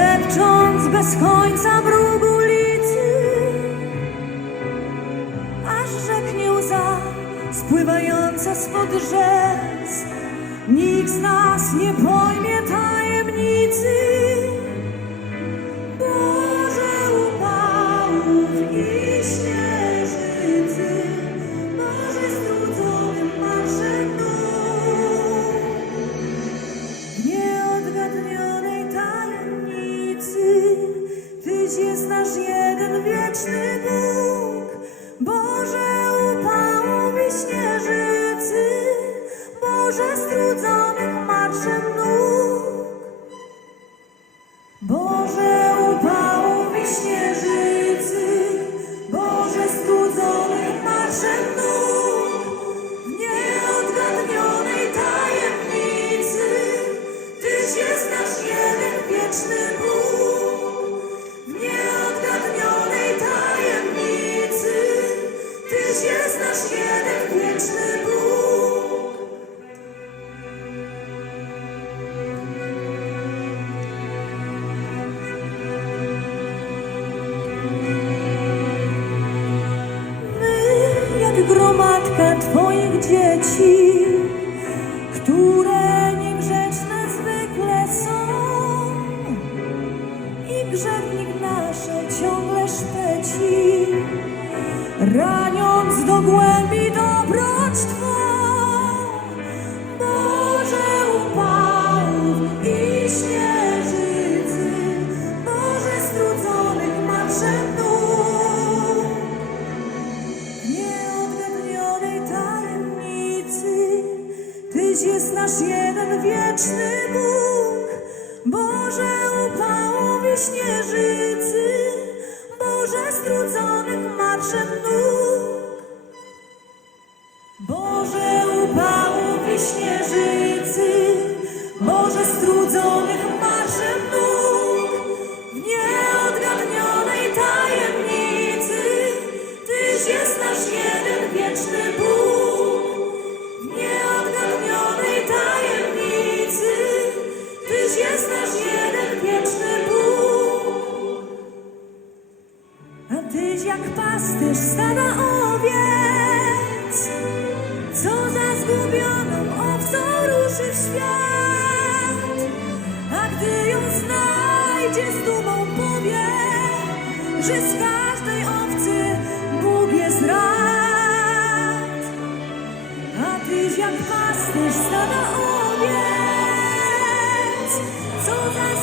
depcząc bez końca bruk ulicy, aż rzeknie łza spływająca spod rzec. Nikt z nas nie pojmie tajemnicy. Jest nasz jeden wieczny Bóg My, jak gromadka Twoich dzieci, które niegrzeczne zwykle są i grzesznik nasze ciągle szpeci, raniąc do głębi dobroć Twą. Jeden wieczny Bóg. Boże upałów i śnieżycy. Boże strudzonych marszem nóg. Boże upałów i śnieżycy. Boże strudzonych pasterz stada owiec, co za zgubioną owcą ruszy w świat. A gdy ją znajdzie, z dumą powie, że z każdej owcy Bóg jest rad. A tyś jak pasterz stada owiec, co za